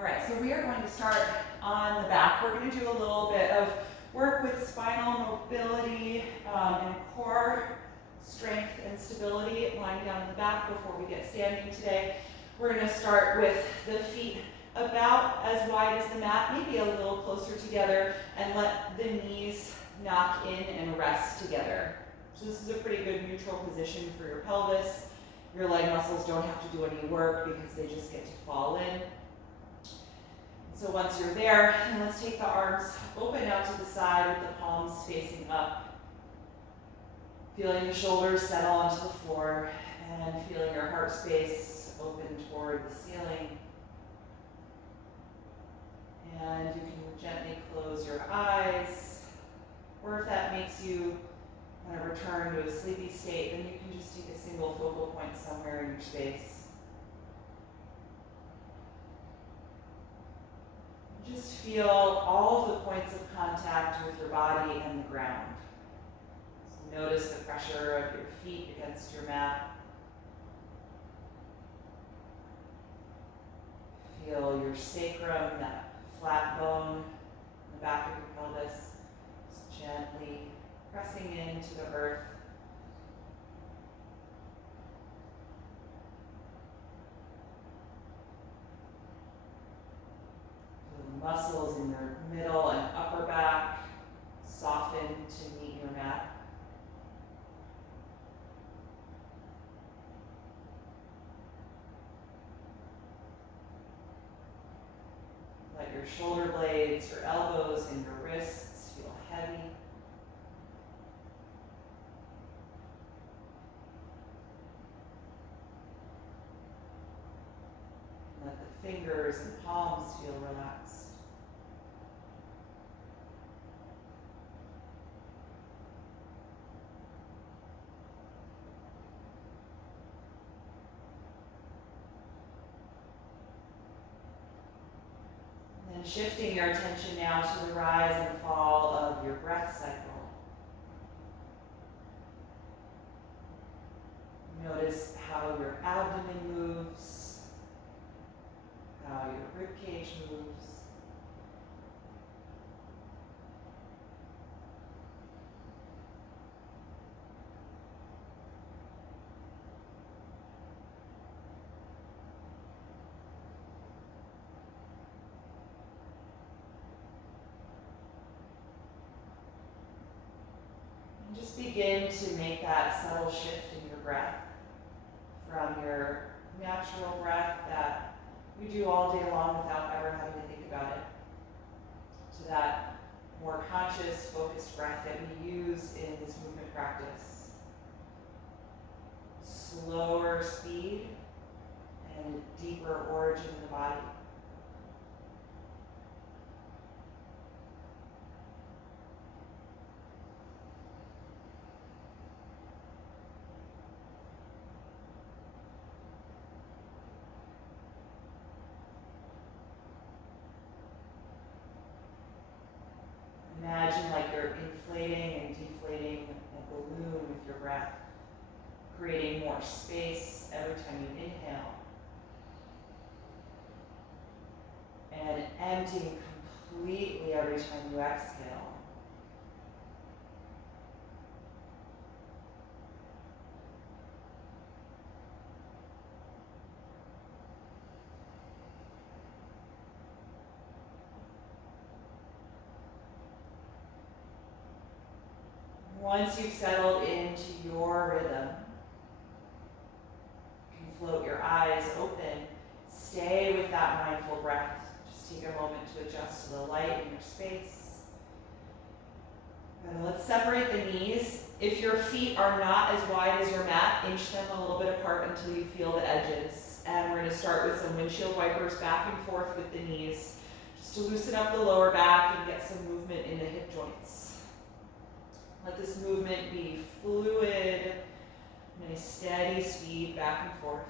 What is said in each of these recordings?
All right, so we are going to start on the back. We're going to do a little bit of work with spinal mobility and core strength and stability lying down in the back before we get standing today. We're going to start with the feet about as wide as the mat, maybe a little closer together, and let the knees knock in and rest together. So this is a pretty good neutral position for your pelvis. Your leg muscles don't have to do any work because they just get to fall in. So once you're there, let's take the arms open out to the side with the palms facing up. Feeling the shoulders settle onto the floor and feeling your heart space open toward the ceiling. And you can gently close your eyes, or if that makes you kind of return to a sleepy state, then you can just take a single focal point somewhere in your space. Just feel all of the points of contact with your body and the ground. So notice the pressure of your feet against your mat. Feel your sacrum, that flat bone in the back of your pelvis, just gently pressing into the earth. The muscles in your middle and upper back soften to meet your mat. Let your shoulder blades, your elbows, and your wrists feel heavy. Let the fingers and palms feel relaxed. And shifting your attention now to the rise and fall of your breath cycle. Notice how your abdomen moves, how your ribcage moves. And just begin to make that subtle shift in your breath from your natural breath that we do all day long without ever having to think about it, to that more conscious, focused breath that we use in this movement practice. Slower speed and deeper origin in the body. Imagine like you're inflating and deflating a balloon with your breath, creating more space every time you inhale, and emptying completely every time you exhale. Once you've settled into your rhythm, you can float your eyes open. Stay with that mindful breath. Just take a moment to adjust to the light in your space. And let's separate the knees. If your feet are not as wide as your mat, inch them a little bit apart until you feel the edges. And we're going to start with some windshield wipers back and forth with the knees, just to loosen up the lower back and get some movement in the hip joints. Let this movement be fluid and a steady speed back and forth.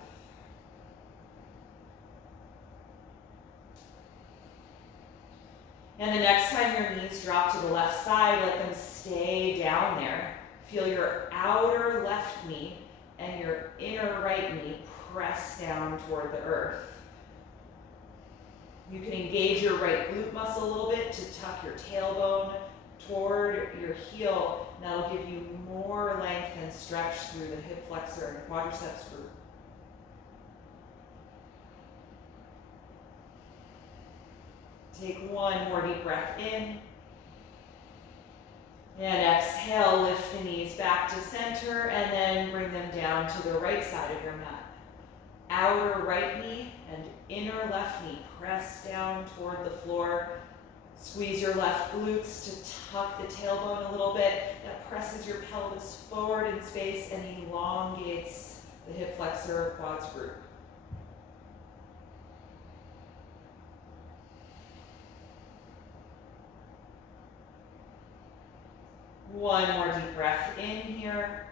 And the next time your knees drop to the left side, let them stay down there. Feel your outer left knee and your inner right knee press down toward the earth. You can engage your right glute muscle a little bit to tuck your tailbone toward your heel, and that'll give you more length and stretch through the hip flexor and quadriceps group. Take one more deep breath in. And exhale, lift the knees back to center and then bring them down to the right side of your mat. Outer right knee and inner left knee press down toward the floor. Squeeze your left glutes to tuck the tailbone a little bit. That presses your pelvis forward in space and elongates the hip flexor quads group. One more deep breath in here.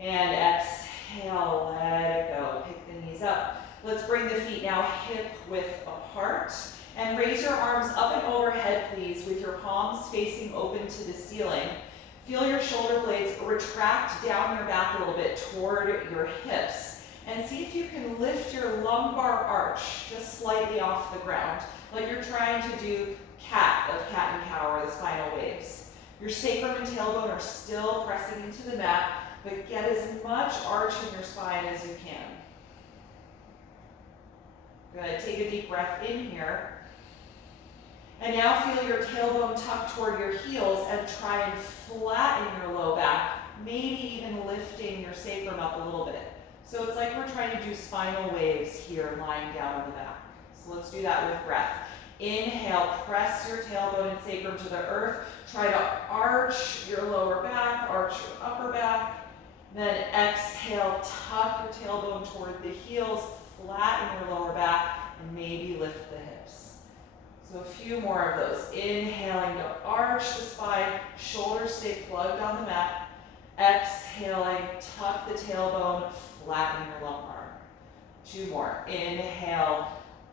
And exhale, let it go. Pick the knees up. Let's bring the feet now hip width apart. And raise your arms up and overhead, please, with your palms facing open to the ceiling. Feel your shoulder blades retract down your back a little bit toward your hips. And see if you can lift your lumbar arch just slightly off the ground, like you're trying to do cat and cow or the spinal waves. Your sacrum and tailbone are still pressing into the mat, but get as much arch in your spine as you can. Good, take a deep breath in here. And now feel your tailbone tuck toward your heels and try and flatten your low back, maybe even lifting your sacrum up a little bit. So it's like we're trying to do spinal waves here, lying down on the back. So let's do that with breath. Inhale, press your tailbone and sacrum to the earth. Try to arch your lower back, arch your upper back. Then exhale, tuck your tailbone toward the heels, flatten your lower back, and maybe lift the hips. So a few more of those. Inhaling to arch the spine, shoulders stay plugged on the mat. Exhaling, tuck the tailbone, flatten your lumbar. Two more. Inhale,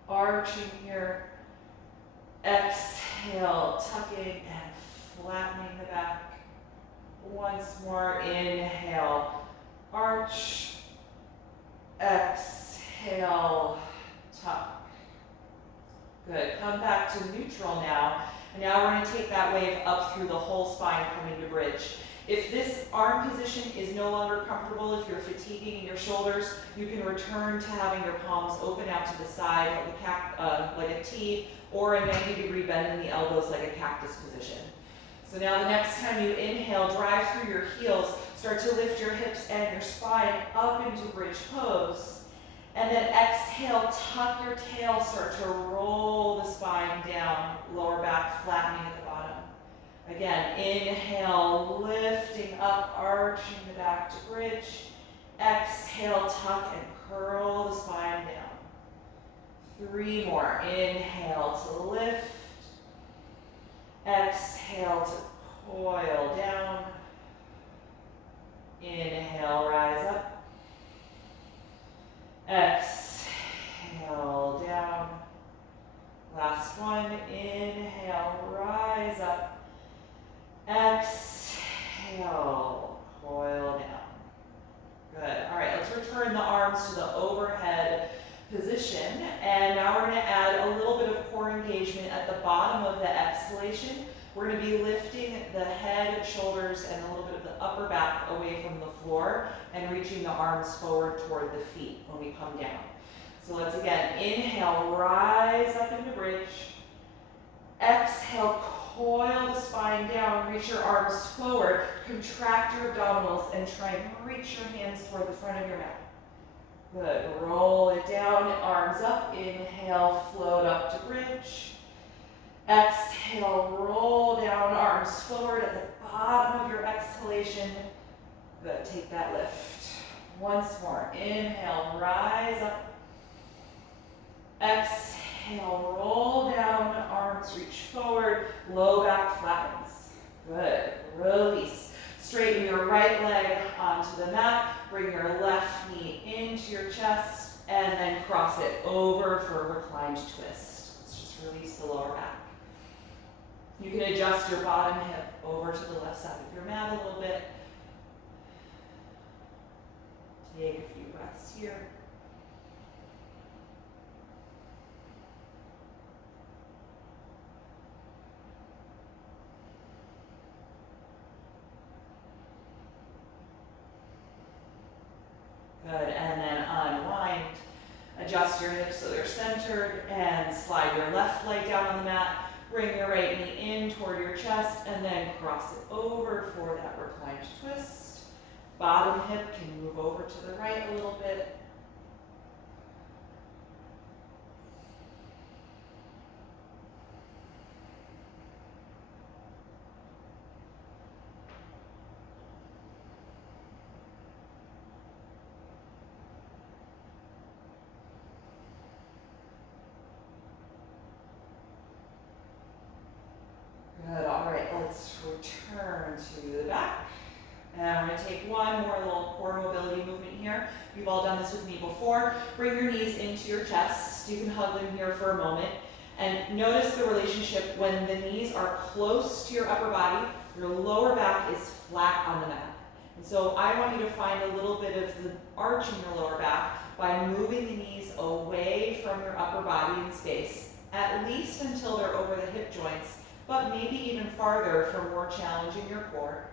arching here. Exhale, tucking and flattening the back. Once more, inhale, arch. Exhale, tuck. Good, come back to neutral now. And now we're going to take that wave up through the whole spine, coming to bridge. If this arm position is no longer comfortable, if you're fatiguing in your shoulders, you can return to having your palms open out to the side like a T, or a 90-degree bend in the elbows like a cactus position. So now the next time you inhale, drive through your heels, start to lift your hips and your spine up into bridge pose. And then exhale, tuck your tail, start to roll the spine down, lower back flattening at the bottom. Again, inhale, lifting up, arching the back to bridge. Exhale, tuck and curl the spine down. 3 more. Inhale to lift. Exhale to coil down. Inhale, rise up. Exhale, down. Last one. Inhale, rise up. Exhale, coil down. Good. All right, let's return the arms to the overhead position. And now we're going to add a little bit of core engagement at the bottom of the exhalation. We're going to be lifting the head, shoulders, and a little bit of the upper back away from the floor and reaching the arms forward toward the feet when we come down. So let's again, inhale, rise up into bridge. Exhale, coil the spine down, reach your arms forward, contract your abdominals, and try and reach your hands toward the front of your mat. Good, roll it down, arms up, inhale, float up to bridge. Exhale, roll down, arms forward at the bottom of your exhalation. Good, take that lift. Once more, inhale, rise up. Exhale, roll down, arms reach forward, low back flattens. Good, release. Straighten your right leg onto the mat, bring your left knee into your chest, and then cross it over for a reclined twist. Let's just release the lower back. You can adjust your bottom hip over to the left side of your mat a little bit. Take a few breaths here. Adjust your hips so they're centered and slide your left leg down on the mat. Bring your right knee in toward your chest and then cross it over for that reclined twist. Bottom hip can move over to the right a little bit. Good, all right, let's return to the back. And we're gonna take one more little core mobility movement here. You've all done this with me before. Bring your knees into your chest. You can hug them here for a moment. And notice the relationship when the knees are close to your upper body, your lower back is flat on the mat. And so I want you to find a little bit of the arch in your lower back by moving the knees away from your upper body in space, at least until they're over the hip joints, but maybe even farther for more challenging your core.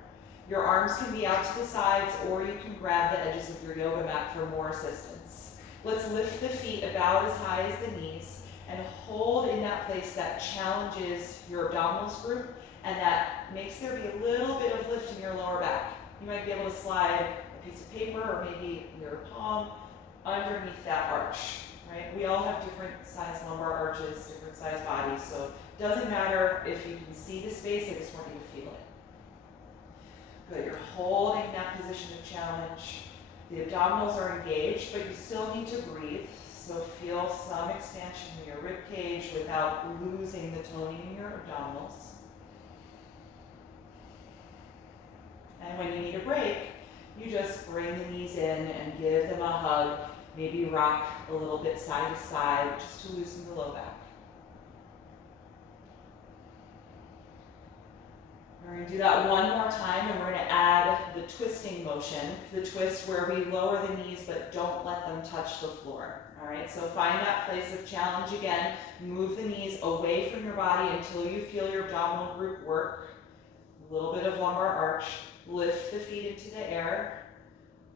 Your arms can be out to the sides, or you can grab the edges of your yoga mat for more assistance. Let's lift the feet about as high as the knees and hold in that place that challenges your abdominals group and that makes there be a little bit of lift in your lower back. You might be able to slide a piece of paper or maybe your palm underneath that arch, right? We all have different size lumbar arches, different size bodies, so it doesn't matter if you can see the space, I just want you to feel it. Good, you're holding that position of challenge. The abdominals are engaged, but you still need to breathe. So feel some expansion in your rib cage without losing the toning in your abdominals. And when you need a break, you just bring the knees in and give them a hug. Maybe rock a little bit side to side just to loosen the low back. We're going to do that one more time, and we're going to add the twisting motion, the twist where we lower the knees but don't let them touch the floor. All right, so find that place of challenge again. Move the knees away from your body until you feel your abdominal group work. A little bit of lumbar arch. Lift the feet into the air.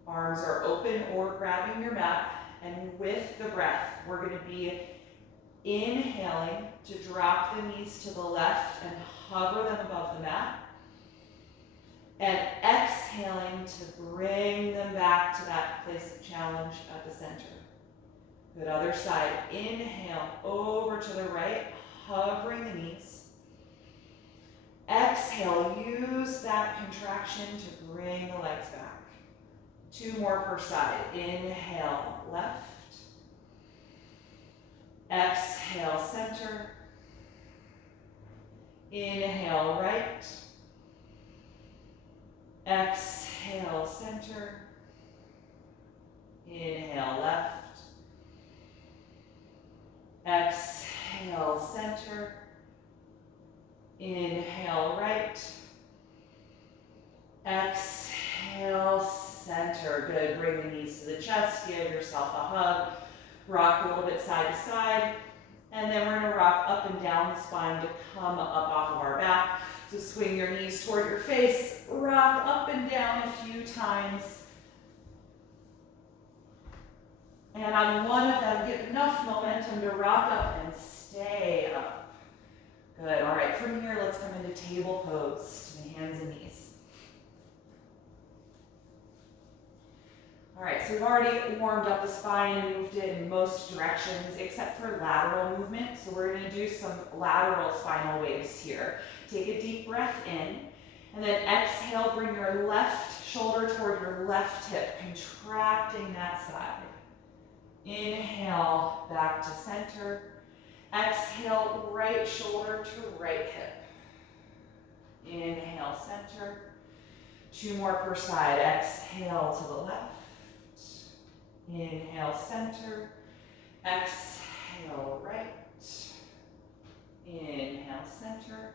Arms are open or grabbing your mat. And with the breath, we're going to be inhaling to drop the knees to the left and hover them above the mat. And exhaling to bring them back to that place of challenge at the center. Good, other side. Inhale over to the right, hovering the knees. Exhale, use that contraction to bring the legs back. 2 more per side. Inhale, left. Exhale, center. Inhale, right. Exhale, center. Inhale, left. Exhale, center. Inhale, right. Exhale, center. Good. Bring the knees to the chest. Give yourself a hug. Rock a little bit side to side. And then we're going to rock up and down the spine to come up off of our back. So swing your knees toward your face. Rock up and down a few times. And on one of them, get enough momentum to rock up and stay up. Good. All right, from here, let's come into table pose to the hands and knees. All right, so we've already warmed up the spine and moved it in most directions except for lateral movement. So we're going to do some lateral spinal waves here. Take a deep breath in, and then exhale, bring your left shoulder toward your left hip, contracting that side. Inhale, back to center. Exhale, right shoulder to right hip. Inhale, center. 2 more per side. Exhale to the left. Inhale, center. Exhale, right. Inhale, center.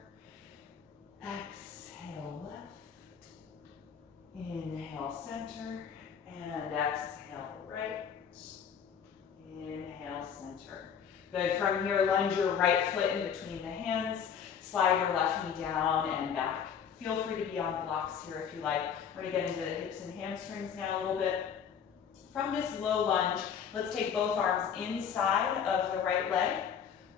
Exhale, left. Inhale, center. And exhale, right. Inhale, center. Good. From here, lunge your right foot in between the hands. Slide your left knee down and back. Feel free to be on blocks here if you like. We're going to get into the hips and hamstrings now a little bit. From this low lunge, let's take both arms inside of the right leg.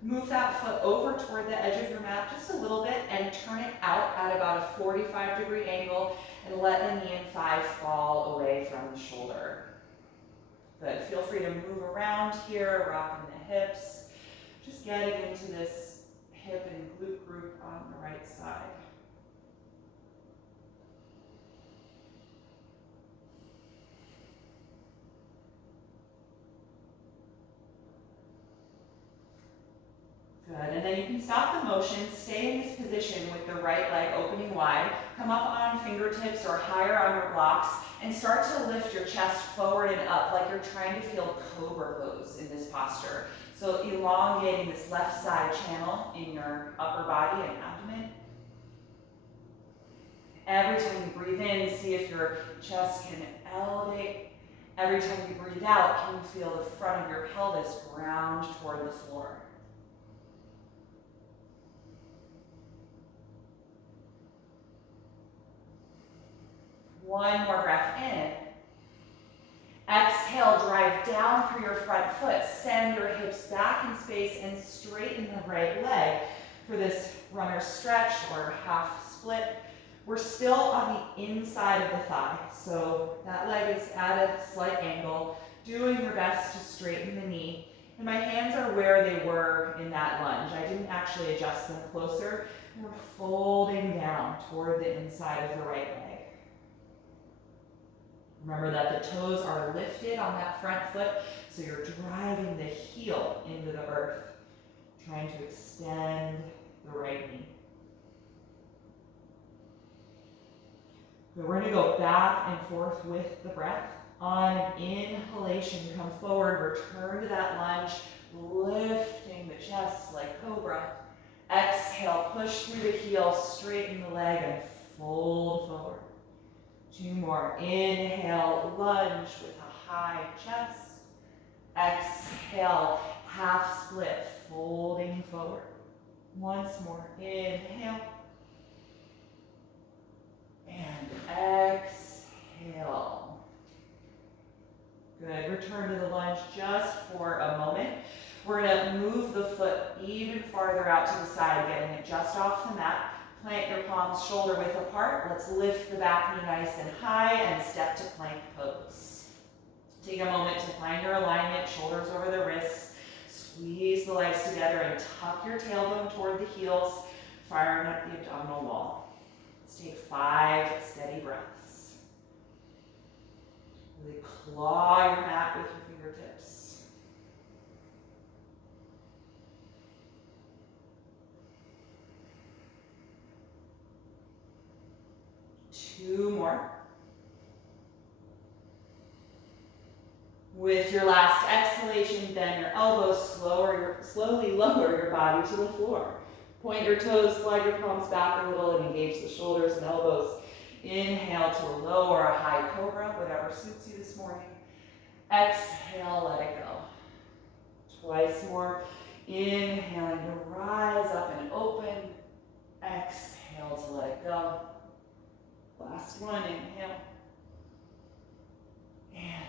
Move that foot over toward the edge of your mat just a little bit and turn it out at about a 45-degree angle and let the knee and thigh fall away from the shoulder. Good. Feel free to move around here, rocking the hips. Just getting into this hip and glute group on the right side. Good, and then you can stop the motion, stay in this position with the right leg opening wide, come up on fingertips or higher on your blocks, and start to lift your chest forward and up like you're trying to feel cobra pose in this posture. So elongating this left side channel in your upper body and abdomen. Every time you breathe in, see if your chest can elevate. Every time you breathe out, can you feel the front of your pelvis ground toward the floor? One more breath in. Exhale, drive down through your front foot. Send your hips back in space and straighten the right leg for this runner stretch or half split. We're still on the inside of the thigh, so that leg is at a slight angle, doing your best to straighten the knee. And my hands are where they were in that lunge. I didn't actually adjust them closer. We're folding down toward the inside of the right leg. Remember that the toes are lifted on that front foot, so you're driving the heel into the earth, trying to extend the right knee. So we're going to go back and forth with the breath. On inhalation, come forward, return to that lunge, lifting the chest like cobra. Exhale, push through the heel, straighten the leg, and fold forward. Two more. Inhale, lunge with a high chest. Exhale, half split, folding forward. Once more. Inhale. And exhale. Good. Return to the lunge just for a moment. We're going to move the foot even farther out to the side, getting it just off the mat. Plant your palms shoulder width apart. Let's lift the back knee nice and high and step to plank pose. Take a moment to find your alignment, shoulders over the wrists. Squeeze the legs together and tuck your tailbone toward the heels, firing up the abdominal wall. Let's take 5 steady breaths. Really claw your mat with your fingertips. Two more. With your last exhalation, bend your elbows, slowly lower your body to the floor. Point your toes, slide your palms back a little, and engage the shoulders and elbows. Inhale to a low or a high cobra, whatever suits you this morning. Exhale, let it go. Twice more. Inhaling to rise up and open. Exhale to let it go. Last one, inhale. And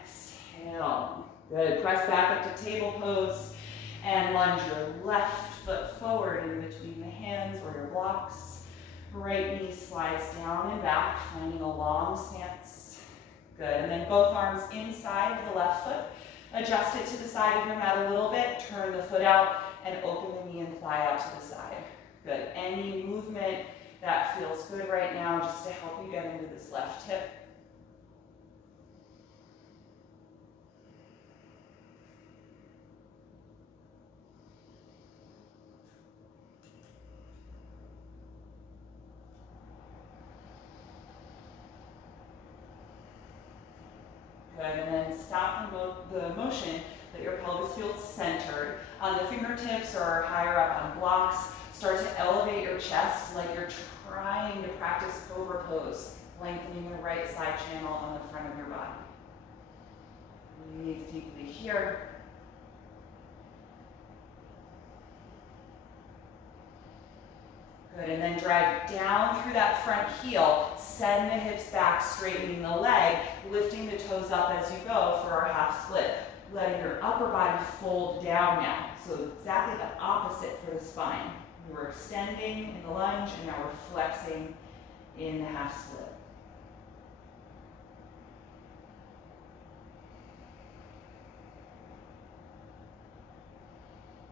exhale. Good. Press back up to table pose and lunge your left foot forward in between the hands or your blocks. Right knee slides down and back, finding a long stance. Good. And then both arms inside of the left foot. Adjust it to the side of your mat a little bit. Turn the foot out and open the knee and thigh out to the side. Good. Any movement that feels good right now just to help you get into this left hip. Good, and then stop the motion, let your pelvis feel centered. On the fingertips or higher up on blocks, start to elevate your chest like you're trying to practice cobra pose, lengthening the right side channel on the front of your body. Breathe deeply here. Good, and then drive down through that front heel. Send the hips back, straightening the leg, lifting the toes up as you go for our half split. Letting your upper body fold down now. So exactly the opposite for the spine. We were extending in the lunge, and now we're flexing in the half split.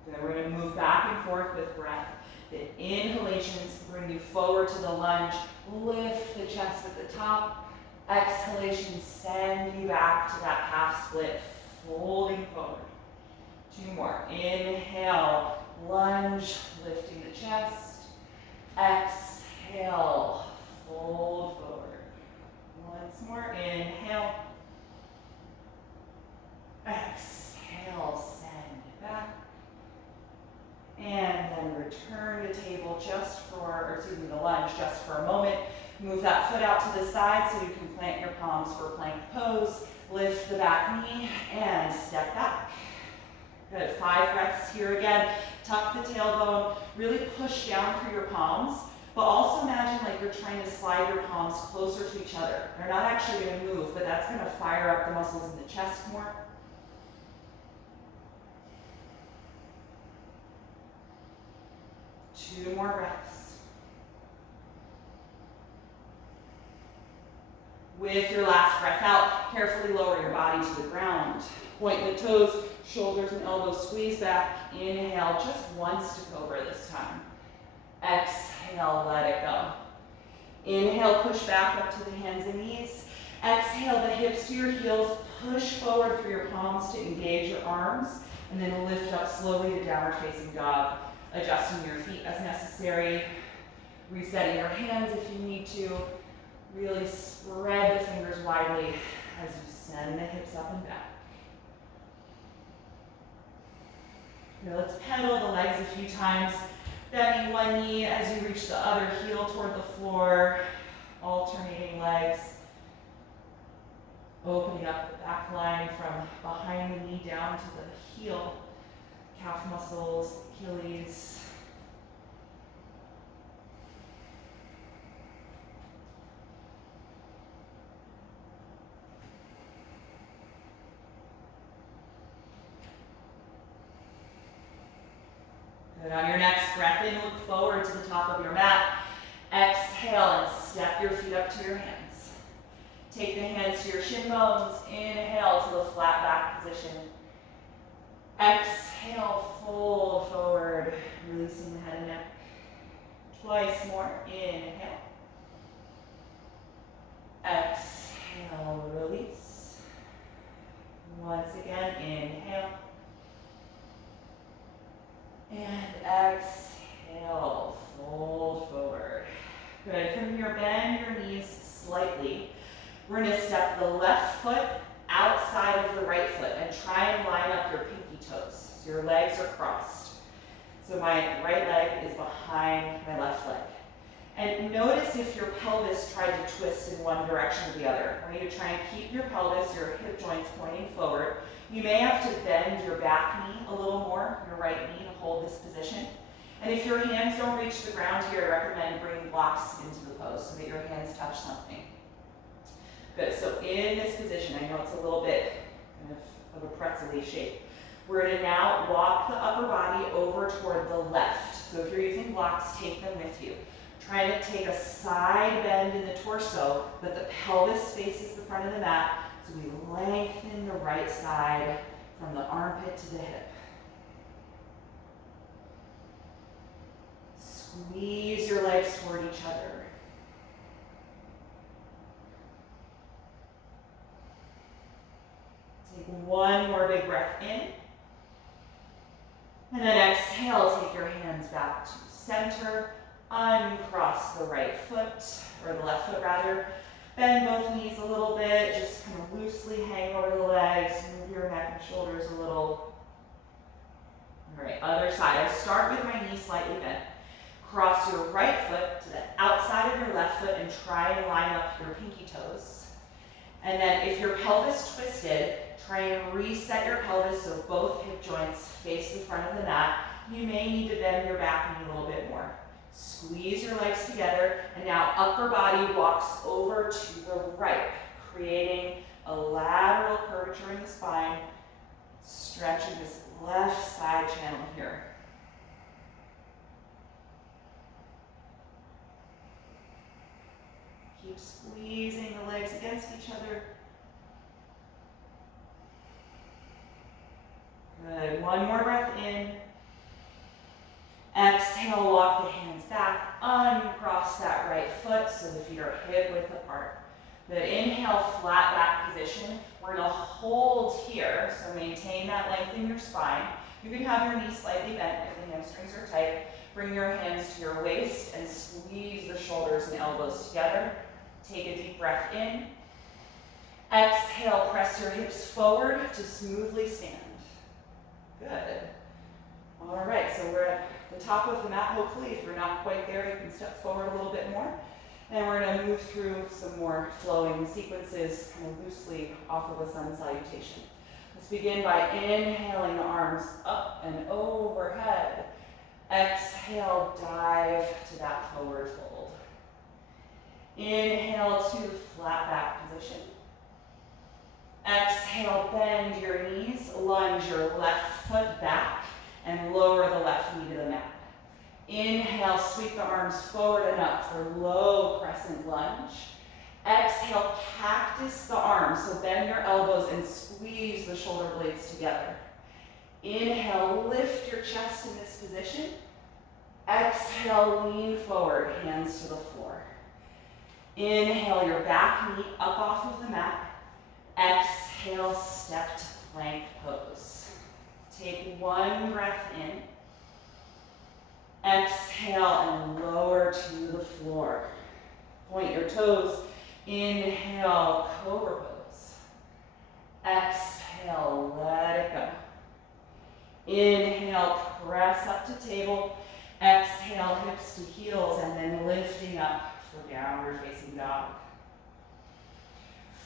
Good, we're going to move back and forth with breath. The inhalations bring you forward to the lunge. Lift the chest at the top. Exhalations send you back to that half split, folding forward. 2 more. Inhale, lunge, lifting the chest. Exhale, fold forward. Once more. Inhale. Exhale, send back. And then return to table the lunge just for a moment. Move that foot out to the side so you can plant your palms for plank pose. Lift the back knee and step back. Good, 5 breaths here again. Tuck the tailbone, really push down through your palms, but also imagine like you're trying to slide your palms closer to each other. They're not actually going to move, but that's going to fire up the muscles in the chest more. Two more breaths. With your last breath out, carefully lower your body to the ground. Point the toes, shoulders and elbows squeeze back. Inhale, just once to cobra this time. Exhale, let it go. Inhale, push back up to the hands and knees. Exhale, the hips to your heels. Push forward for your palms to engage your arms. And then lift up slowly to downward facing dog. Adjusting your feet as necessary. Resetting your hands if you need to. Really spread the fingers widely as you send the hips up and back. Now let's pedal the legs a few times. Bending one knee as you reach the other heel toward the floor. Alternating legs. Opening up the back line from behind the knee down to the heel. Calf muscles, Achilles. Good. On your next breath in, look forward to the top of your mat. Exhale and step your feet up to your hands. Take the hands to your shin bones. Inhale to the flat back position. Exhale, fold forward, releasing the head and neck. Twice more. Inhale. Exhale, release. Once again, inhale. And exhale, fold forward. Good. From here, bend your knees slightly. We're going to step the left foot outside of the right foot and try and line up your pinky toes. So your legs are crossed. So my right leg is behind my left leg. And notice if your pelvis tried to twist in one direction or the other. I want you to try and keep your pelvis, your hip joints pointing forward. You may have to bend your back knee a little more, your right knee, to hold this position. And if your hands don't reach the ground here, I recommend bringing blocks into the pose so that your hands touch something. Good, so in this position, I know it's a little bit kind of a pretzel-y shape. We're going to now walk the upper body over toward the left. So if you're using blocks, take them with you. Try to take a side bend in the torso, but the pelvis faces the front of the mat, so we lengthen the right side from the armpit to the hip. Squeeze your legs toward each other. Take one more big breath in. And then exhale, take your hands back to center. Uncross the right foot, or the left foot rather. Bend both knees a little bit, just kind of loosely hang over the legs, move your neck and shoulders a little. All right, other side. I start with my knee slightly bent. Cross your right foot to the outside of your left foot and try and line up your pinky toes. And then if your pelvis twisted, try and reset your pelvis so both hip joints face the front of the mat. You may need to bend your back knee a little bit more. Squeeze your legs together, and now upper body walks over to the right, creating a lateral curvature in the spine, stretching this left side channel here. Keep squeezing the legs against each other. Good. One more breath in. Exhale, walk the hands back, uncross that right foot so the feet are hip width apart. Good. Inhale, flat back position. We're going to hold here, so maintain that length in your spine. You can have your knees slightly bent if the hamstrings are tight. Bring your hands to your waist and squeeze the shoulders and elbows together. Take a deep breath in. Exhale, press your hips forward to smoothly stand. Good. All right, so we're at the top of the mat. Hopefully, if you're not quite there, you can step forward a little bit more. And we're going to move through some more flowing sequences, kind of loosely off of a sun salutation. Let's begin by inhaling the arms up and overhead. Exhale, dive to that forward fold. Inhale to flat back position. Exhale, bend your knees, lunge your left foot back, and lower the left knee to the mat. Inhale, sweep the arms forward and up for low crescent lunge. Exhale, cactus the arms, so bend your elbows and squeeze the shoulder blades together. Inhale, lift your chest in this position. Exhale, lean forward, hands to the floor. Inhale, your back knee up off of the mat. Exhale, step to plank pose. Take one breath in. Exhale and lower to the floor. Point your toes. Inhale, cobra pose. Exhale, let it go. Inhale, press up to table. Exhale, hips to heels, and then lifting up for downward facing dog.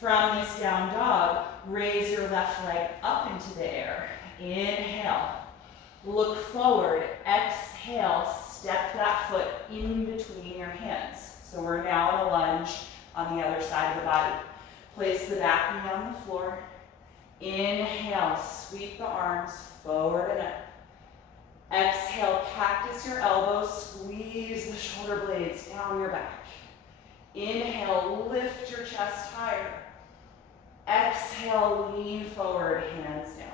From this down dog, raise your left leg up into the air. Inhale, look forward. Exhale, step that foot in between your hands. So we're now in a lunge on the other side of the body. Place the back knee on the floor. Inhale, sweep the arms forward and up. Exhale, cactus your elbows, squeeze the shoulder blades down your back. Inhale, lift your chest higher. Exhale, lean forward, hands down.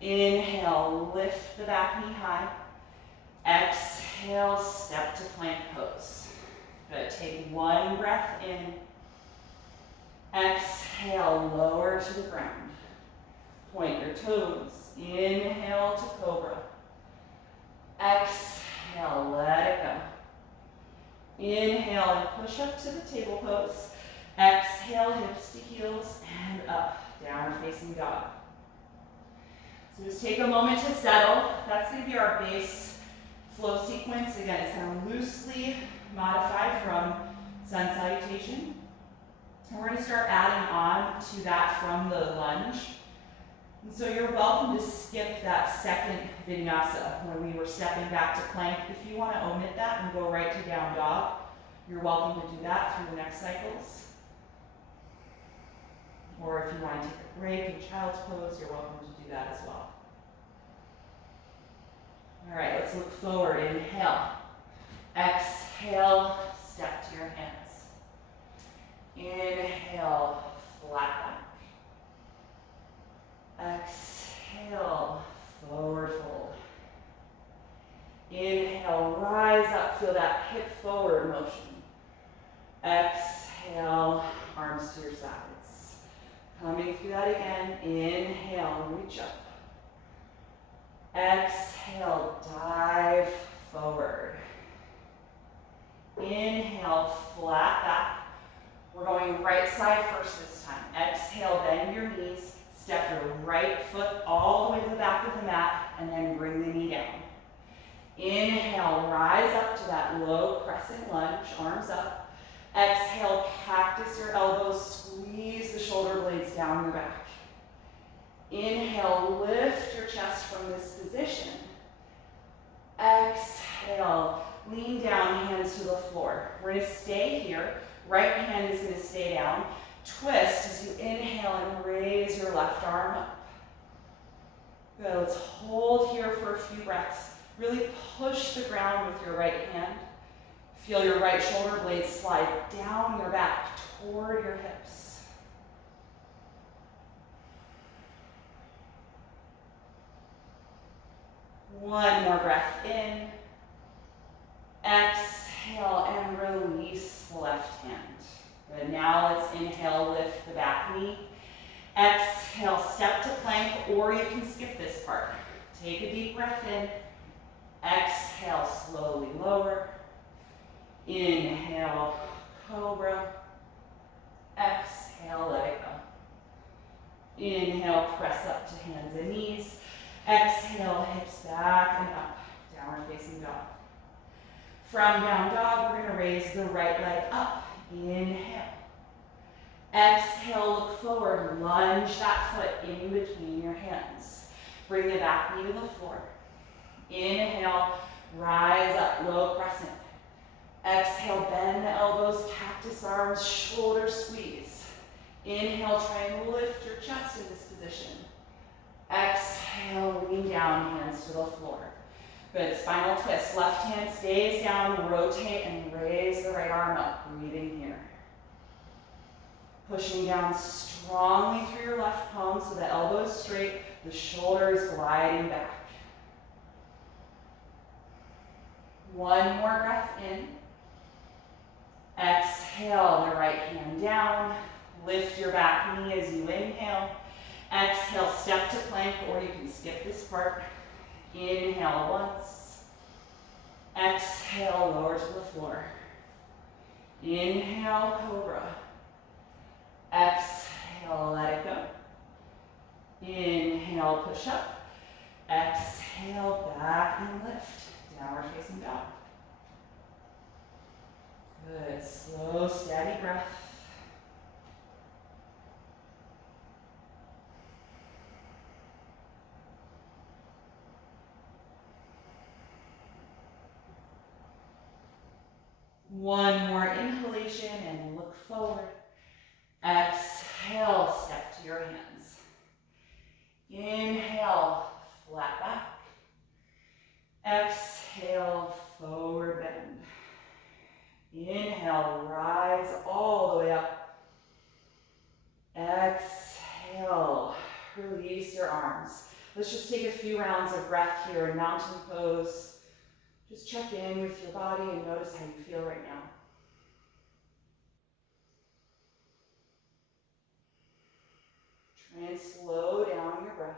Inhale, lift the back knee high. Exhale, step to plank pose. Good. Take one breath in. Exhale, lower to the ground. Point your toes. Inhale to cobra. Exhale, let it go. Inhale and push up to the table pose. Exhale, hips to heels and up, downward facing dog. So just take a moment to settle. That's going to be our base flow sequence. Again, it's kind of loosely modified from sun salutation. And we're going to start adding on to that from the lunge. And so you're welcome to skip that second vinyasa when we were stepping back to plank. If you want to omit that and go right to down dog, you're welcome to do that through the next cycles. Or if you want to take a break in child's pose, you're welcome to do that as well. All right, let's look forward. Inhale. Exhale, step to your hands. Inhale, flat back. Exhale, forward fold. Inhale, rise up, feel that hip forward motion. Exhale, arms to your sides. Coming through that again. Inhale, reach up. Exhale, dive forward. Inhale, flat back. We're going right side first this time. Exhale, bend your knees. Step your right foot all the way to the back of the mat and then bring the knee down. Inhale, rise up to that low crescent lunge, arms up. Exhale, cactus your elbows, squeeze the shoulder blades down your back. Inhale, lift your chest from this position. Exhale, lean down, hands to the floor. We're gonna stay here. Right hand is gonna stay down. Twist as you inhale and raise your left arm up. Good, let's hold here for a few breaths. Really push the ground with your right hand. Feel your right shoulder blades slide down your back toward your hips. One more breath in. Exhale and release the left hand. Good, now let's inhale, lift the back knee. Exhale, step to plank, or you can skip this part. Take a deep breath in. Exhale, slowly lower. Inhale, cobra. Exhale, let it go. Inhale, press up to hands and knees. Exhale, hips back and up. Downward facing dog. From down dog, we're going to raise the right leg up. Inhale. Exhale, look forward. Lunge that foot in between your hands. Bring the back knee to the floor. Inhale, rise up, low crescent. Exhale, bend the elbows, cactus arms, shoulder squeeze. Inhale, try and lift your chest in this position. Exhale, lean down, hands to the floor. Good, spinal twist. Left hand stays down, rotate and raise the right arm up. Breathing here. Pushing down strongly through your left palm so the elbow is straight, the shoulder is gliding back. One more breath in. Exhale, the right hand down. Lift your back knee as you inhale. Exhale, step to plank, or you can skip this part. Inhale once. Exhale, lower to the floor. Inhale, cobra. Exhale, let it go. Inhale, push up. Exhale, back and lift. Downward facing dog. Good, slow, steady breath. One more inhalation and look forward. Exhale, step to your hands. Inhale, flat back. Exhale, forward bend. Inhale, rise all the way up. Exhale, release your arms. Let's just take a few rounds of breath here in mountain pose. Just check in with your body and notice how you feel right now. Try and slow down your breath.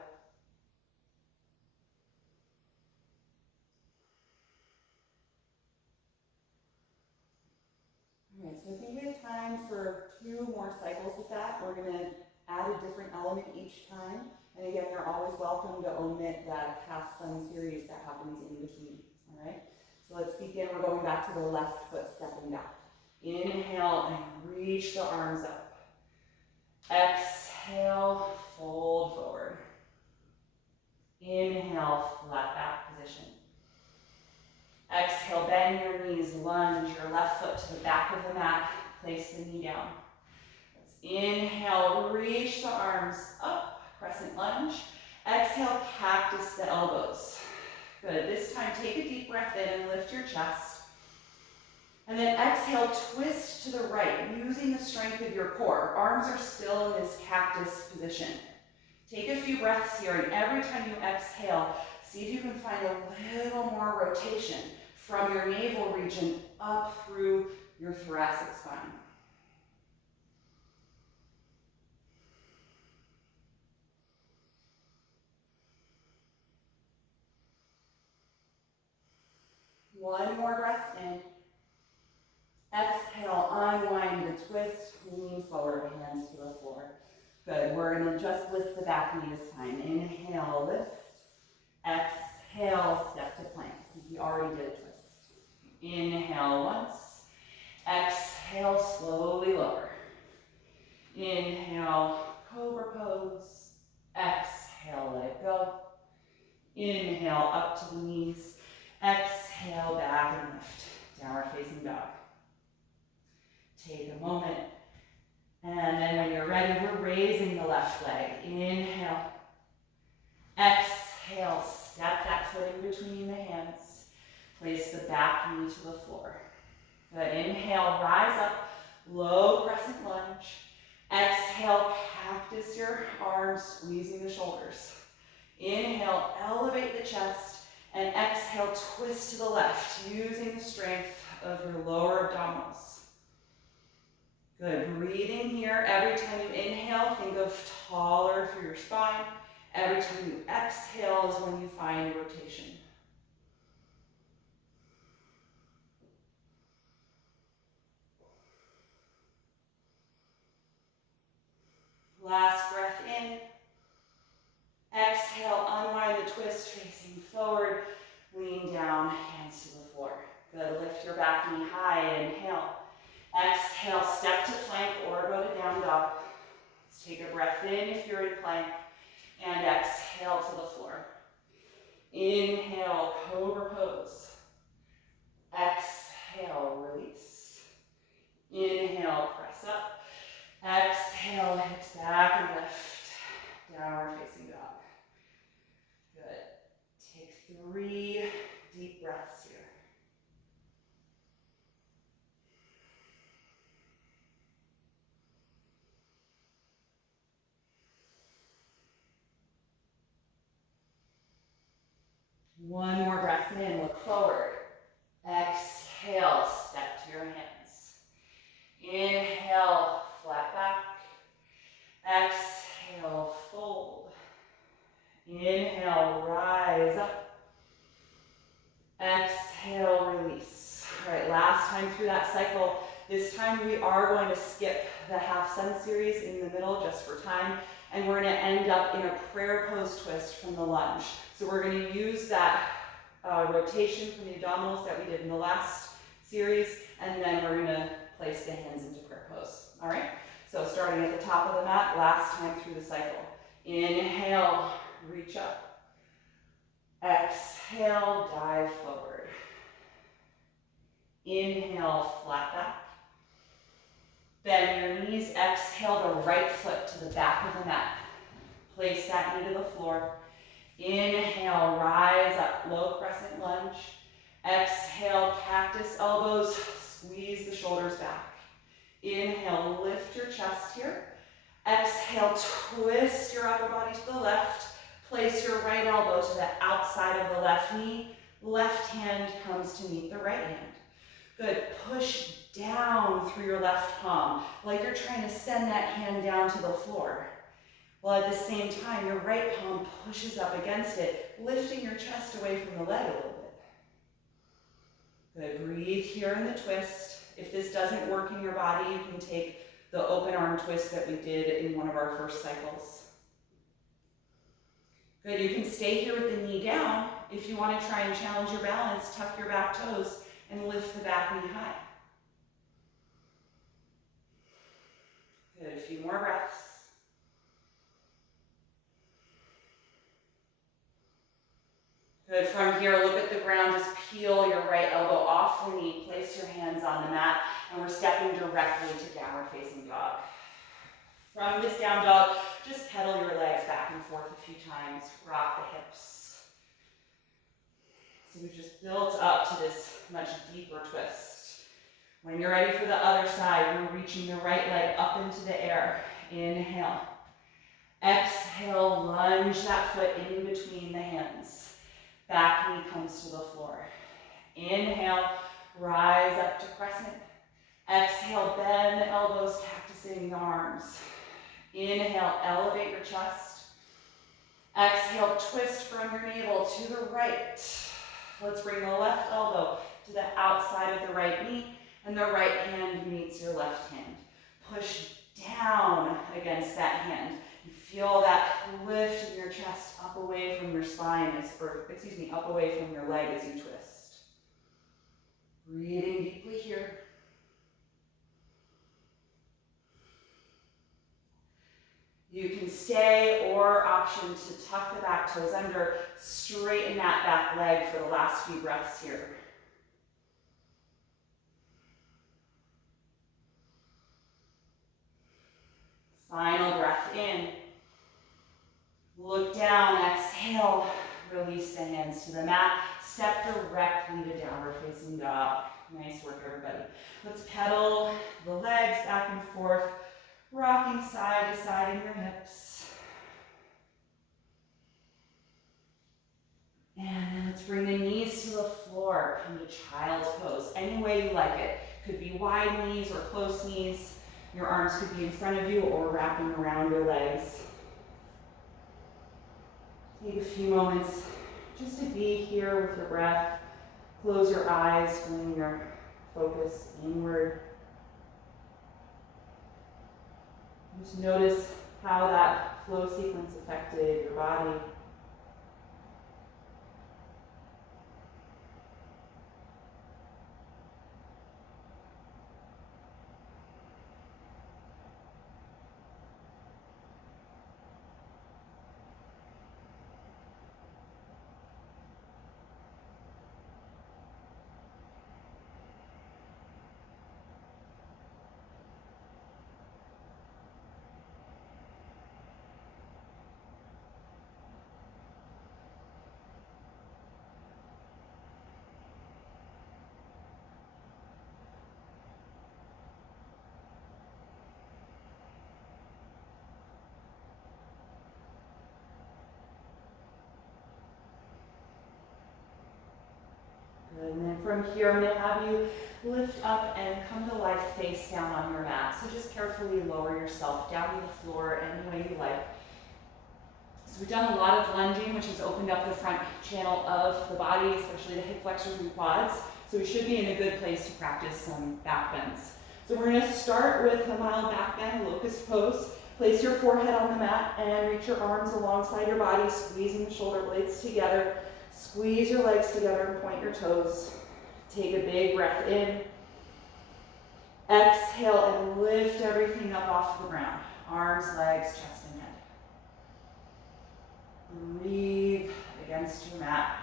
All right, so I think we have time for 2 more cycles with that. We're going to add a different element each time. And again, you're always welcome to omit that half sun series that happens in between. All right, so let's begin. We're going back to the left foot, stepping back. Inhale and reach the arms up. Exhale, fold forward. Inhale, flat back position. Exhale, bend your knees, lunge your left foot to the back of the mat. Place the knee down. Let's inhale, reach the arms up, crescent lunge. Exhale, cactus the elbows. Good, this time take a deep breath in and lift your chest. And then exhale, twist to the right, using the strength of your core. Arms are still in this cactus position. Take a few breaths here, and every time you exhale, see if you can find a little more rotation from your navel region up through your thoracic spine. One more breath in. Exhale, unwind the twist, lean forward, hands to the floor. Good, we're gonna just lift the back knee this time. Inhale, lift. Exhale, step to plank, since we already did a twist. Inhale once. Exhale, slowly lower. Inhale, cobra pose. Exhale, let it go. Inhale, up to the knees. Exhale. exhale, back and lift. Downward facing dog. Take a moment. And then when you're ready, we're raising the left leg. Inhale. Exhale, step that foot in between the hands. Place the back knee to the floor. Good, inhale, rise up, low crescent lunge. Exhale, cactus your arms, squeezing the shoulders. Inhale, elevate the chest, and exhale, twist to the left, using the strength of your lower abdominals. Good, breathing here. Every time you inhale, think of taller through your spine. Every time you exhale is when you find rotation. Last breath in. Exhale, unwind the twist, facing forward. Lean down, hands to the floor. Good, lift your back knee high, inhale. Exhale, step to plank or go to down dog. Let's take a breath in if you're in plank, and exhale to the floor. Inhale, cobra pose. Exhale, release. Inhale, press up. Exhale, hips back and lift. Downward facing dog. Good. Take 3 deep breaths here. One more breath in, look forward. Exhale, step to your hands. Inhale, flat back. Exhale, fold. Inhale, rise up. Exhale, release. All right, last time through that cycle. This time we are going to skip the half sun series in the middle just for time, and we're going to end up in a prayer pose twist from the lunge. So we're going to use that rotation from the abdominals that we did in the last series, and then we're going to place the hands into prayer pose. All right? So starting at the top of the mat, last time through the cycle. Inhale, reach up. Exhale, dive forward. Inhale, flat back. Bend your knees, exhale the right foot to the back of the mat. Place that knee to the floor. Inhale, rise up, low crescent lunge. Exhale, cactus elbows, squeeze the shoulders back. Inhale, lift your chest here. Exhale, twist your upper body to the left. Place your right elbow to the outside of the left knee. Left hand comes to meet the right hand. Good, push down through your left palm, like you're trying to send that hand down to the floor. While at the same time, your right palm pushes up against it, lifting your chest away from the leg a little bit. Good, breathe here in the twist. If this doesn't work in your body, you can take the open arm twist that we did in one of our first cycles. Good, you can stay here with the knee down. If you want to try and challenge your balance, tuck your back toes and lift the back knee high. Good, a few more breaths. Good, from here, look at the ground, just peel your right elbow off the knee, place your hands on the mat, and we're stepping directly to downward facing dog. From this down dog, just pedal your legs back and forth a few times, rock the hips. So we've just built up to this much deeper twist. When you're ready for the other side, you're reaching the right leg up into the air. Inhale. Exhale, lunge that foot in between the hands. Back knee comes to the floor. Inhale, rise up to crescent. Exhale, bend the elbows, cactusing the arms. Inhale, elevate your chest. Exhale, twist from your navel to the right. Let's bring the left elbow to the outside of the right knee, and the right hand meets your left hand. Push down against that hand. You feel that lift in your chest up away from your spine, up away from your leg as you twist. Breathing deeply here. You can stay or option to tuck the back toes under, straighten that back leg for the last few breaths here. Final breath in. Look down, exhale, release the hands to the mat. Step directly to downward facing dog. Nice work, everybody. Let's pedal the legs back and forth, rocking side to side in your hips. And then let's bring the knees to the floor. Come to child's pose, any way you like it. Could be wide knees or close knees. Your arms could be in front of you or wrapping around your legs. Take a few moments just to be here with your breath. Close your eyes, bring your focus inward. Just notice how that flow sequence affected your body. And then from here, I'm going to have you lift up and come to life face down on your mat. So just carefully lower yourself down to the floor any way you like. So we've done a lot of lunging, which has opened up the front channel of the body, especially the hip flexors and quads. So we should be in a good place to practice some back bends. So we're going to start with a mild back bend, locust pose. Place your forehead on the mat and reach your arms alongside your body, squeezing the shoulder blades together. Squeeze your legs together and point your toes. Take a big breath in. Exhale and lift everything up off the ground. Arms, legs, chest, and head. Breathe against your mat.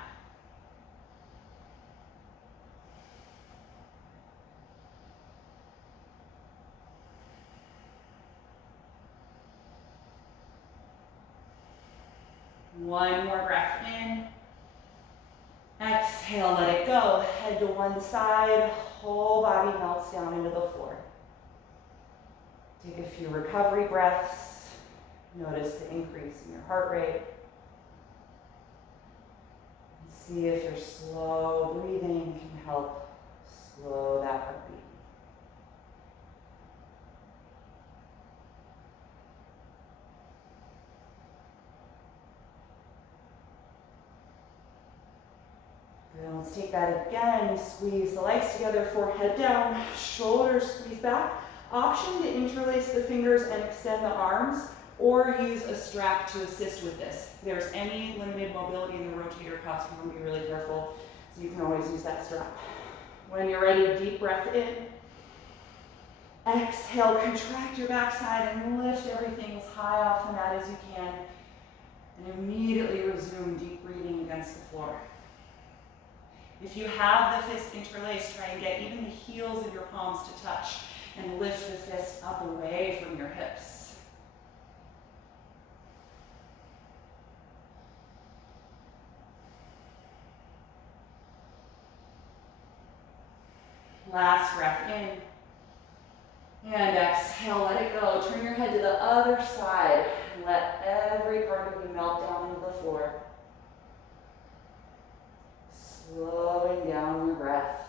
One more breath in. Exhale, let it go. Head to one side, whole body melts down into the floor. Take a few recovery breaths. Notice the increase in your heart rate. And see if your slow breathing can help slow that heartbeat. Good. Let's take that again. Squeeze the legs together, forehead down, shoulders squeeze back. Option to interlace the fingers and extend the arms, or use a strap to assist with this. If there's any limited mobility in the rotator cuffs, you want to be really careful, so you can always use that strap. When you're ready, deep breath in. Exhale, contract your backside and lift everything as high off the mat as you can. And immediately resume deep breathing against the floor. If you have the fist interlaced, try and get even the heels of your palms to touch and lift the fist up away from your hips. Last breath in. And exhale, let it go. Turn your head to the other side and let every part of you melt down into the floor. Slowing down your breath.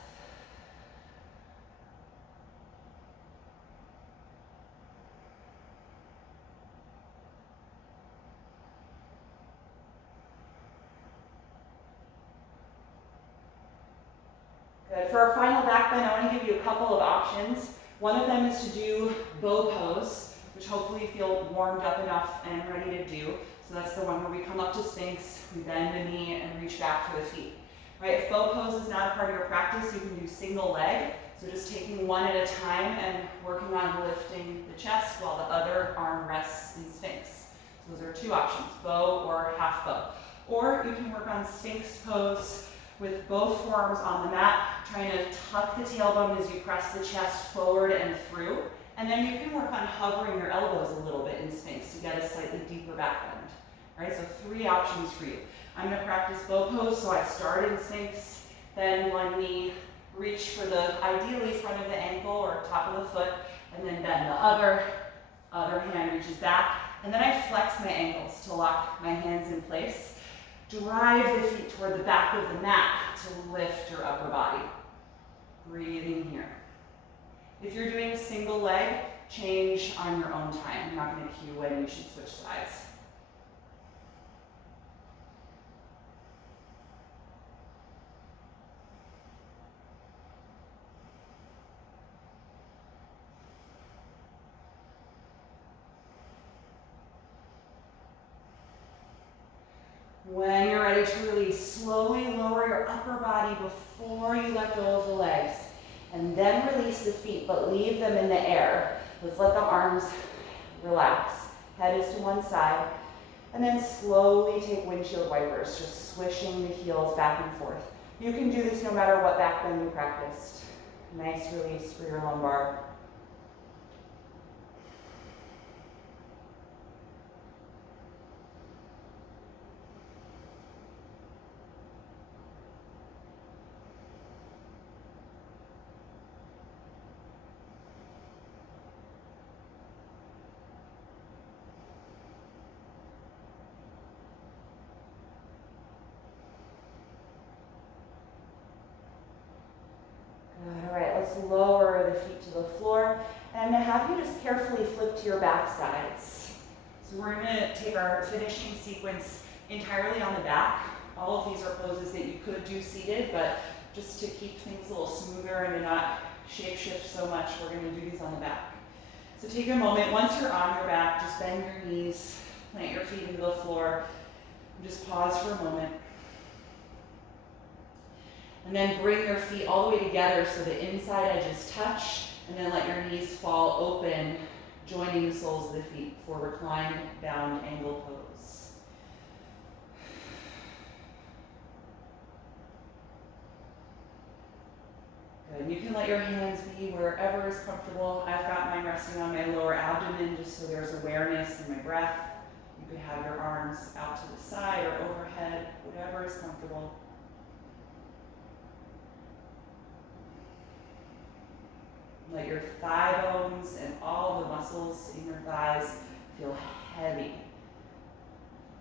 Good. For our final back bend, I want to give you a couple of options. One of them is to do bow pose, which hopefully you feel warmed up enough and ready to do. So that's the one where we come up to Sphinx, we bend the knee and reach back for the feet. Right, if bow pose is not a part of your practice, you can do single leg. So just taking one at a time and working on lifting the chest while the other arm rests in Sphinx. So those are two options, bow or half bow. Or you can work on Sphinx pose with both forearms on the mat, trying to tuck the tailbone as you press the chest forward and through, And then you can work on hovering your elbows a little bit in Sphinx to get a slightly deeper back bend. All right, so 3 options for you. I'm gonna practice bow pose, so I start in Sphinx, then one knee, reach for the ideally front of the ankle or top of the foot, and then bend the other hand reaches back, and then I flex my ankles to lock my hands in place. Drive the feet toward the back of the mat to lift your upper body. Breathing here. If you're doing a single leg, change on your own time. I'm not going to cue when you should switch sides. When you're ready to release, slowly lower your upper body before you let go of the legs. And then release the feet, but leave them in the air. Let's let the arms relax. Head is to one side. And then slowly take windshield wipers, just swishing the heels back and forth. You can do this no matter what back bend you practiced. Nice release for your lumbar. All right, let's lower the feet to the floor and have you just carefully flip to your back sides. So we're going to take our finishing sequence entirely on the back. All of these are poses that you could do seated, but just to keep things a little smoother and to not shape shift so much, we're going to do these on the back. So take a moment, once you're on your back, just bend your knees, plant your feet into the floor, and just pause for a moment. And then bring your feet all the way together so the inside edges touch, and then let your knees fall open, joining the soles of the feet for reclined bound angle pose. Good. You can let your hands be wherever is comfortable. I've got mine resting on my lower abdomen just so there's awareness in my breath. You could have your arms out to the side or overhead, whatever is comfortable. Let your thigh bones and all the muscles in your thighs feel heavy.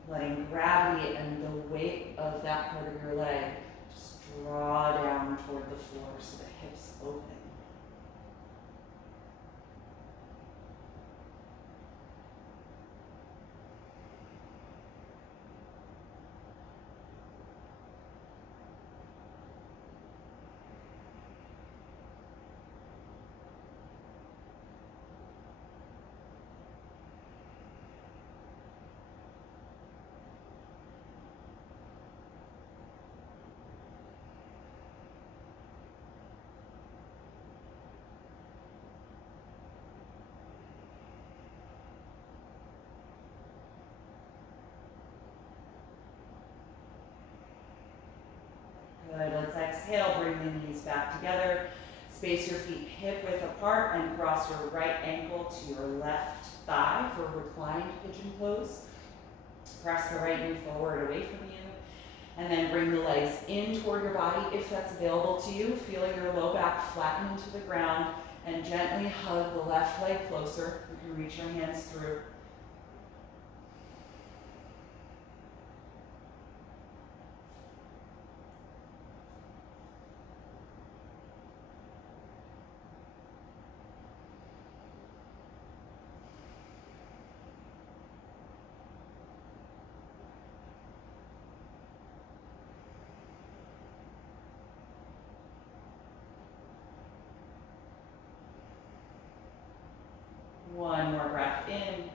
Letting gravity and the weight of that part of your leg just draw down toward the floor so the hips open. Good, let's exhale, bring the knees back together. Space your feet hip width apart and cross your right ankle to your left thigh for reclined pigeon pose. Press the right knee forward away from you. And then bring the legs in toward your body if that's available to you, feeling your low back flatten into the ground, and gently hug the left leg closer. You can reach your hands through. One more breath in.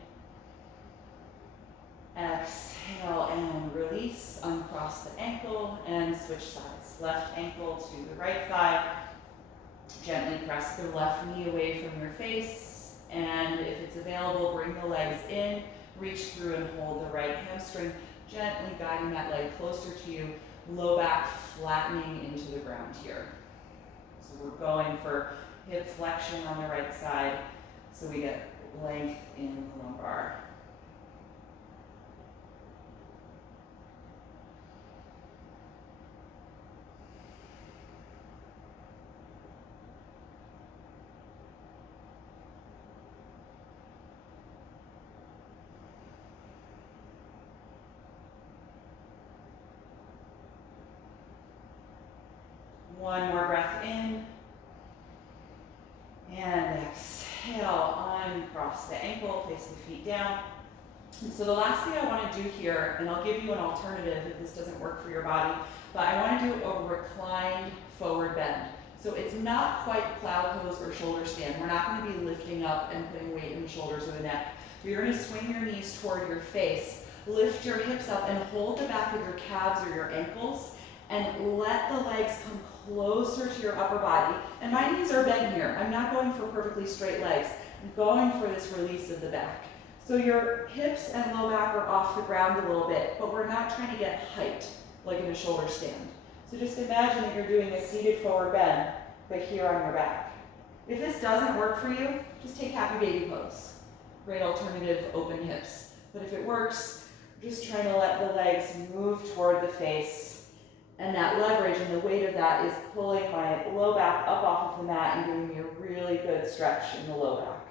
Exhale and release. Uncross the ankle and switch sides. Left ankle to the right thigh. Gently press the left knee away from your face. And if it's available, bring the legs in. Reach through and hold the right hamstring, gently guiding that leg closer to you. Low back flattening into the ground here. So we're going for hip flexion on the right side. So we get length in the lumbar. One more breath in. And exhale, uncross the ankle, place the feet down. And so the last thing I want to do here, and I'll give you an alternative if this doesn't work for your body, but I want to do a reclined forward bend. So it's not quite plow pose or shoulder stand. We're not going to be lifting up and putting weight in the shoulders or the neck. You're going to swing your knees toward your face, lift your hips up and hold the back of your calves or your ankles, and let the legs come closer to your upper body. And my knees are bent here. I'm not going for perfectly straight legs. I'm going for this release of the back. So your hips and low back are off the ground a little bit, but we're not trying to get height like in a shoulder stand. So just imagine that you're doing a seated forward bend, but here on your back. If this doesn't work for you, just take happy baby pose. Great alternative, open hips. But if it works, just trying to let the legs move toward the face. And that leverage and the weight of that is pulling my low back up off of the mat and giving me a really good stretch in the low back.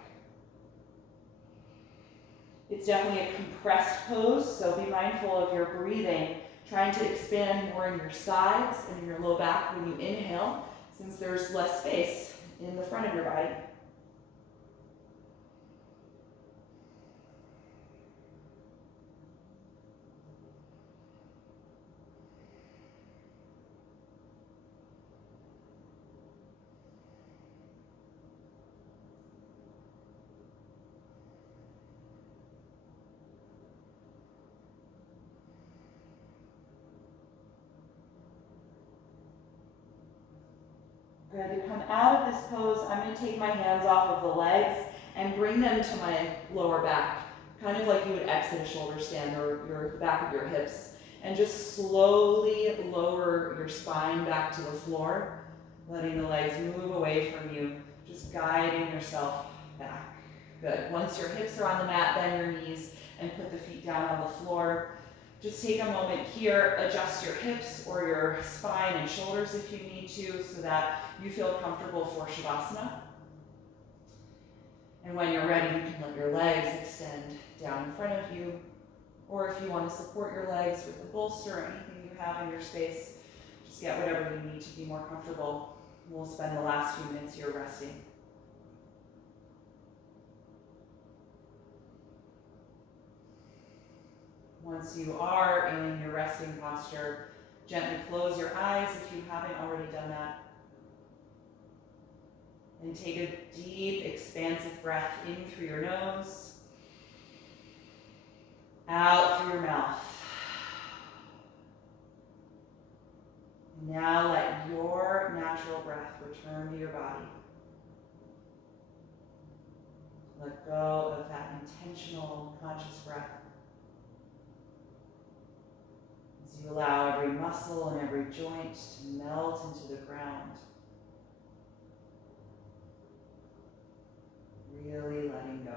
It's definitely a compressed pose, so be mindful of your breathing, trying to expand more in your sides and in your low back when you inhale, since there's less space in the front of your body. Good, to come out of this pose, I'm going to take my hands off of the legs and bring them to my lower back, kind of like you would exit a shoulder stand or the back of your hips. And just slowly lower your spine back to the floor, letting the legs move away from you, just guiding yourself back. Good. Once your hips are on the mat, bend your knees and put the feet down on the floor. Just take a moment here, adjust your hips or your spine and shoulders if you need to, so that you feel comfortable for Shavasana. And when you're ready, you can let your legs extend down in front of you, or if you want to support your legs with a bolster or anything you have in your space, just get whatever you need to be more comfortable. We'll spend the last few minutes here resting. Once you are in your resting posture, gently close your eyes if you haven't already done that. And take a deep, expansive breath in through your nose, out through your mouth. Now let your natural breath return to your body. Let go of that intentional, conscious breath. As you allow every muscle and every joint to melt into the ground. Really letting go.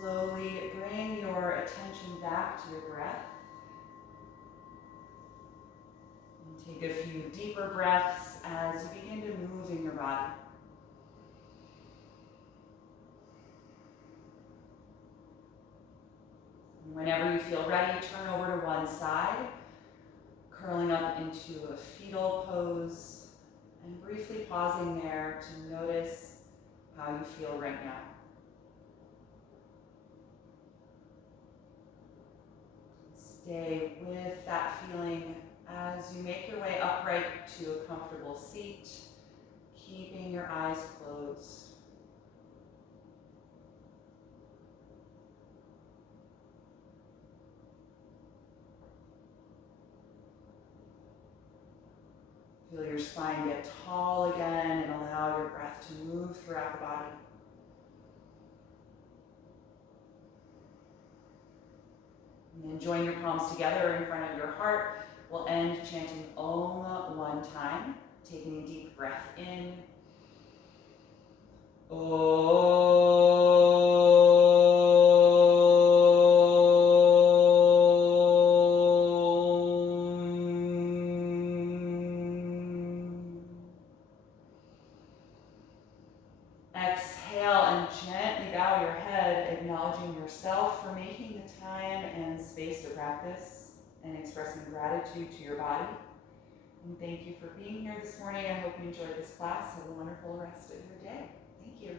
Slowly bring your attention back to your breath. And take a few deeper breaths as you begin to move in your body. And whenever you feel ready, turn over to one side, curling up into a fetal pose, and briefly pausing there to notice how you feel right now. Stay with that feeling as you make your way upright to a comfortable seat, keeping your eyes closed. Feel your spine get tall again and allow your breath to move throughout the body. And then join your palms together in front of your heart. We'll end chanting Om one time, taking a deep breath in. Exhale and gently bow your head, acknowledging yourself for making the time and space to practice and expressing gratitude to your body. And thank you for being here this morning. I hope you enjoyed this class. Have a wonderful rest of your day. Thank you.